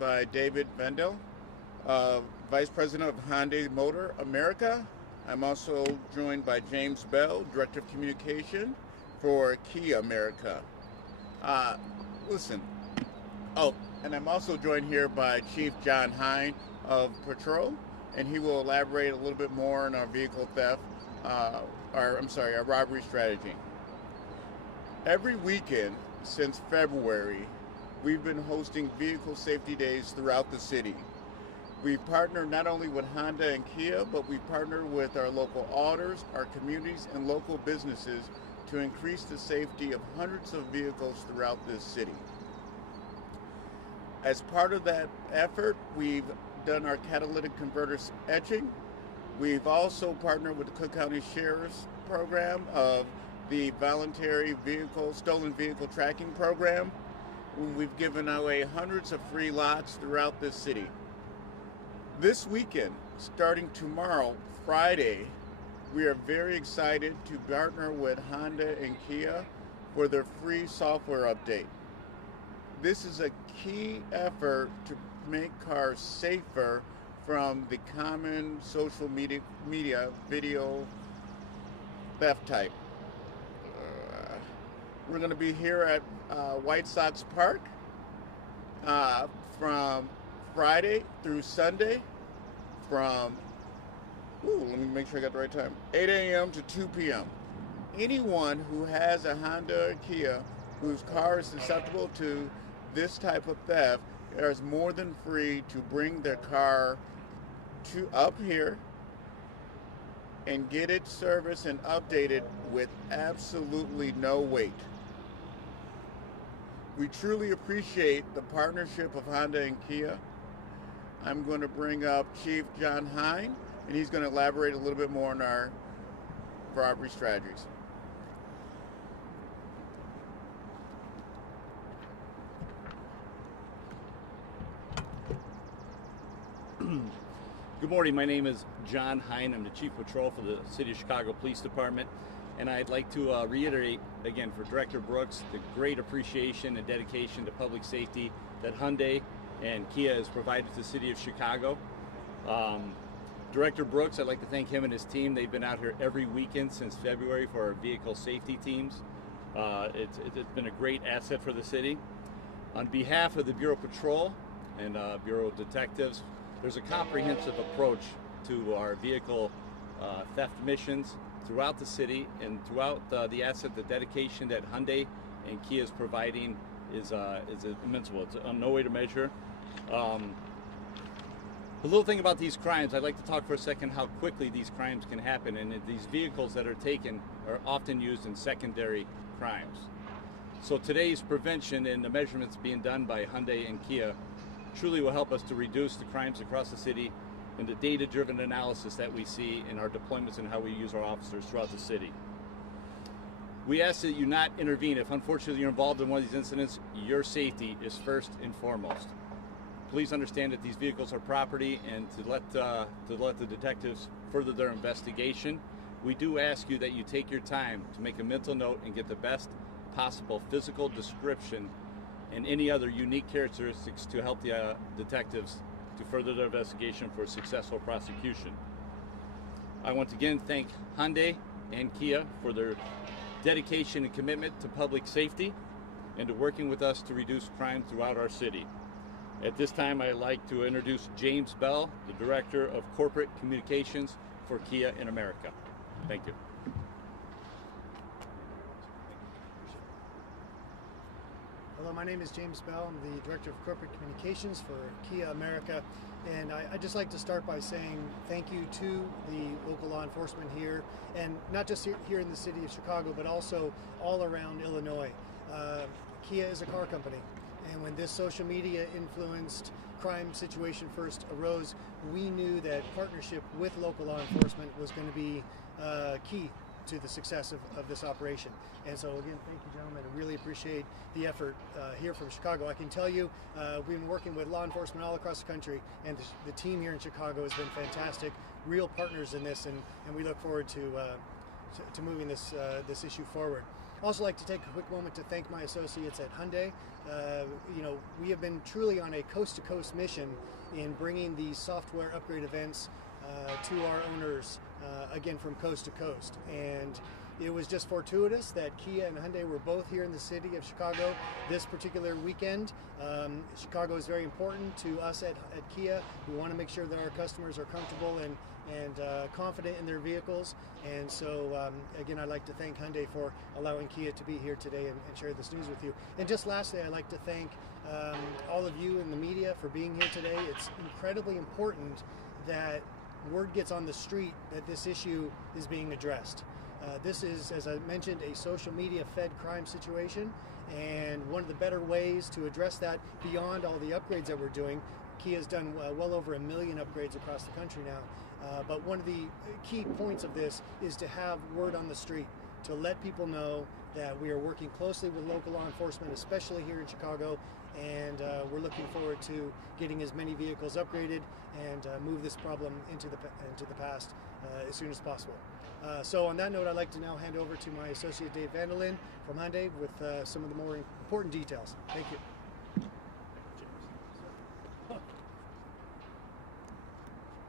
by David Vendel, Vice President of Hyundai Motor America. I'm also joined by James Bell, Director of Communication for Kia America. Uh, Listen, oh, and I'm also joined here by Chief John Hein of Patrol, and he will elaborate a little bit more on our vehicle theft, our robbery strategy. Every weekend since February, we've been hosting vehicle safety days throughout the city. We partner not only with Honda and Kia, but we partner with our local auditors, our communities, and local businesses to increase the safety of hundreds of vehicles throughout this city. As part of that effort, we've done our catalytic converters etching. We've also partnered with the Cook County Sheriff's program of the voluntary stolen vehicle tracking program. We've given away hundreds of free lots throughout this city. This weekend, starting tomorrow, Friday, we are very excited to partner with Honda and Kia for their free software update. This is a key effort to make cars safer from the common social media video theft type. We're going to be here at White Sox Park from Friday through Sunday from, let me make sure I got the right time, 8 a.m. to 2 p.m. Anyone who has a Honda or Kia whose car is susceptible to this type of theft is more than free to bring their car up here and get it serviced and updated with absolutely no wait. We truly appreciate the partnership of Honda and Kia. I'm going to bring up Chief John Hein, and he's going to elaborate a little bit more on our robbery strategies. Good morning, my name is John Hein. I'm the Chief Patrol for the City of Chicago Police Department. And I'd like to reiterate again for Director Brooks the great appreciation and dedication to public safety that Hyundai and Kia has provided to the City of Chicago. Director Brooks, I'd like to thank him and his team. They've been out here every weekend since February for our vehicle safety teams. It's been a great asset for the city. On behalf of the Bureau Patrol and Bureau Detectives, there's a comprehensive approach to our vehicle theft missions throughout the city, and throughout the asset, the dedication that Hyundai and Kia is providing is immense. It's no way to measure. The little thing about these crimes, I'd like to talk for a second how quickly these crimes can happen, and these vehicles that are taken are often used in secondary crimes. So today's prevention and the measurements being done by Hyundai and Kia truly will help us to reduce the crimes across the city and the data-driven analysis that we see in our deployments and how we use our officers throughout the city. We ask that you not intervene. If unfortunately you're involved in one of these incidents, your safety is first and foremost. Please understand that these vehicles are property, and to let the detectives further their investigation, we do ask you that you take your time to make a mental note and get the best possible physical description and any other unique characteristics to help the detectives to further their investigation for successful prosecution. I want to again thank Hyundai and Kia for their dedication and commitment to public safety and to working with us to reduce crime throughout our city. At this time, I'd like to introduce James Bell, the Director of Corporate Communications for Kia in America. Thank you. Hello, my name is James Bell. I'm the Director of Corporate Communications for Kia America. And I'd just like to start by saying thank you to the local law enforcement here, and not just here in the city of Chicago, but also all around Illinois. Kia is a car company, and when this social media influenced crime situation first arose, we knew that partnership with local law enforcement was going to be key to the success of this operation. And so again, thank you, gentlemen. I really appreciate the effort here from Chicago. I can tell you, we've been working with law enforcement all across the country, and the team here in Chicago has been fantastic, real partners in this, and we look forward to moving this issue forward. Also like to take a quick moment to thank my associates at Hyundai. We have been truly on a coast-to-coast mission in bringing these software upgrade events to our owners, again from coast to coast. And it was just fortuitous that Kia and Hyundai were both here in the city of Chicago this particular weekend. Chicago is very important to us at Kia. We want to make sure that our customers are comfortable and confident in their vehicles. And so, again, I'd like to thank Hyundai for allowing Kia to be here today and share this news with you. And just lastly, I'd like to thank all of you in the media for being here today. It's incredibly important that word gets on the street that this issue is being addressed. This is, as I mentioned, a social media fed crime situation, and one of the better ways to address that beyond all the upgrades that we're doing, Kia's done well over 1 million upgrades across the country now, but one of the key points of this is to have word on the street, to let people know that we are working closely with local law enforcement, especially here in Chicago, and we're looking forward to getting as many vehicles upgraded and move this problem into the past as soon as possible. So on that note, I'd like to now hand over to my associate Dave Vandelin from Hyundai with some of the more important details. Thank you.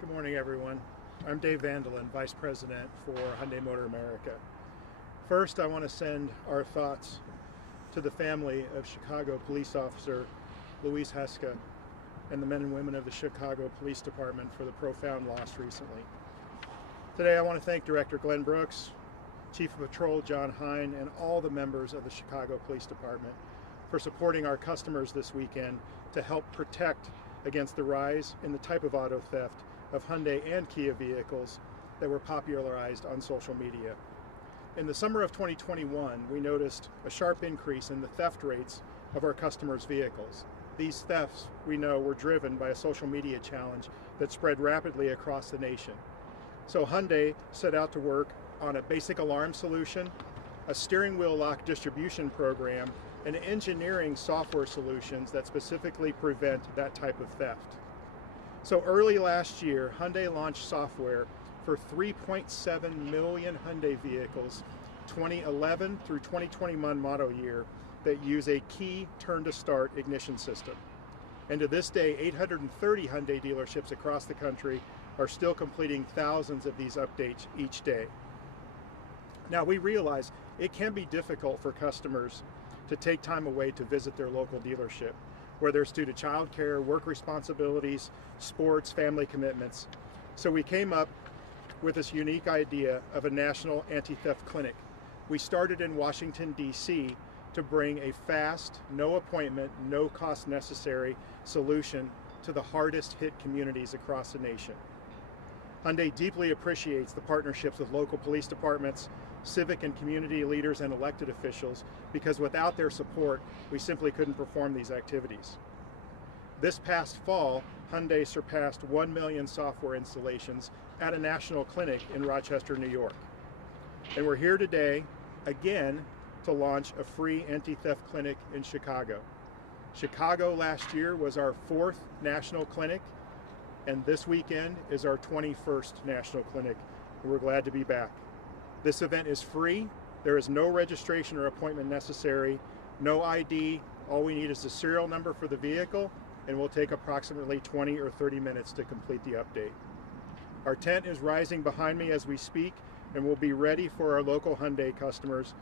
Good morning, everyone. I'm Dave Vandelin, Vice President for Hyundai Motor America. First, I want to send our thoughts to the family of Chicago police officer Luis Heska and the men and women of the Chicago Police Department for the profound loss recently. Today I want to thank Director Glenn Brooks, Chief of Patrol John Hein, and all the members of the Chicago Police Department for supporting our customers this weekend to help protect against the rise in the type of auto theft of Hyundai and Kia vehicles that were popularized on social media. In the summer of 2021, we noticed a sharp increase in the theft rates of our customers' vehicles. These thefts, we know, were driven by a social media challenge that spread rapidly across the nation. So Hyundai set out to work on a basic alarm solution, a steering wheel lock distribution program, and engineering software solutions that specifically prevent that type of theft. So early last year, Hyundai launched software for 3.7 million Hyundai vehicles, 2011 through 2021 model year, that use a key turn-to-start ignition system. And to this day, 830 Hyundai dealerships across the country are still completing thousands of these updates each day. Now, we realize it can be difficult for customers to take time away to visit their local dealership, whether it's due to childcare, work responsibilities, sports, family commitments. So we came up with this unique idea of a national anti-theft clinic. We started in Washington, D.C. to bring a fast, no appointment, no cost necessary solution to the hardest hit communities across the nation. Hyundai deeply appreciates the partnerships with local police departments, civic and community leaders, and elected officials, because without their support, we simply couldn't perform these activities. This past fall, Hyundai surpassed 1 million software installations at a national clinic in Rochester, New York. And we're here today, again, to launch a free anti-theft clinic in Chicago. Chicago last year was our 4th national clinic, and this weekend is our 21st national clinic. We're glad to be back. This event is free. There is no registration or appointment necessary, no ID. All we need is the serial number for the vehicle, and we'll take approximately 20 or 30 minutes to complete the update. Our tent is rising behind me as we speak, and we'll be ready for our local Hyundai customers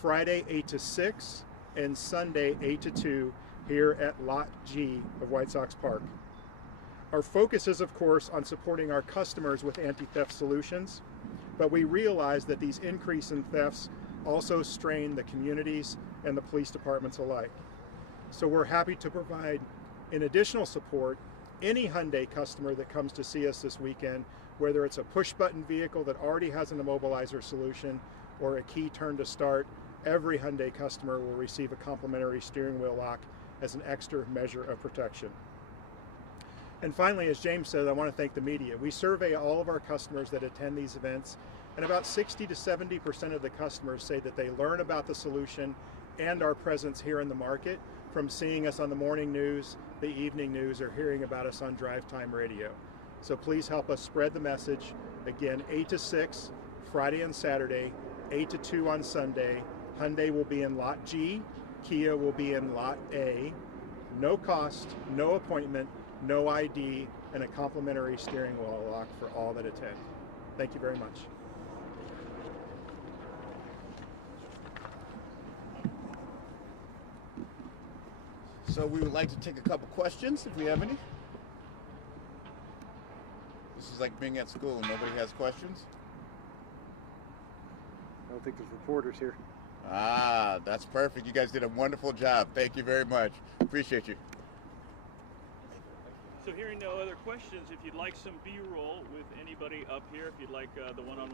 Friday 8 to 6 and Sunday 8 to 2 here at Lot G of White Sox Park. Our focus is, of course, on supporting our customers with anti-theft solutions, but we realize that these increase in thefts also strain the communities and the police departments alike. So we're happy to provide in additional support any Hyundai customer that comes to see us this weekend, whether it's a push-button vehicle that already has an immobilizer solution or a key turn-to-start. Every Hyundai customer will receive a complimentary steering wheel lock as an extra measure of protection. And finally, as James said, I want to thank the media. We survey all of our customers that attend these events, and about 60 to 70% of the customers say that they learn about the solution and our presence here in the market from seeing us on the morning news, the evening news, or hearing about us on Drive Time Radio. So please help us spread the message. Again, 8 to 6, Friday and Saturday, 8 to 2 on Sunday, Hyundai will be in Lot G, Kia will be in Lot A. No cost, no appointment, no ID, and a complimentary steering wheel lock for all that attend. Thank you very much. So we would like to take a couple questions if we have any. This is like being at school and nobody has questions. I don't think there's reporters here. Ah, that's perfect. You guys did a wonderful job. Thank you very much. Appreciate you. So hearing no other questions, if you'd like some B-roll with anybody up here, if you'd like the one-on-one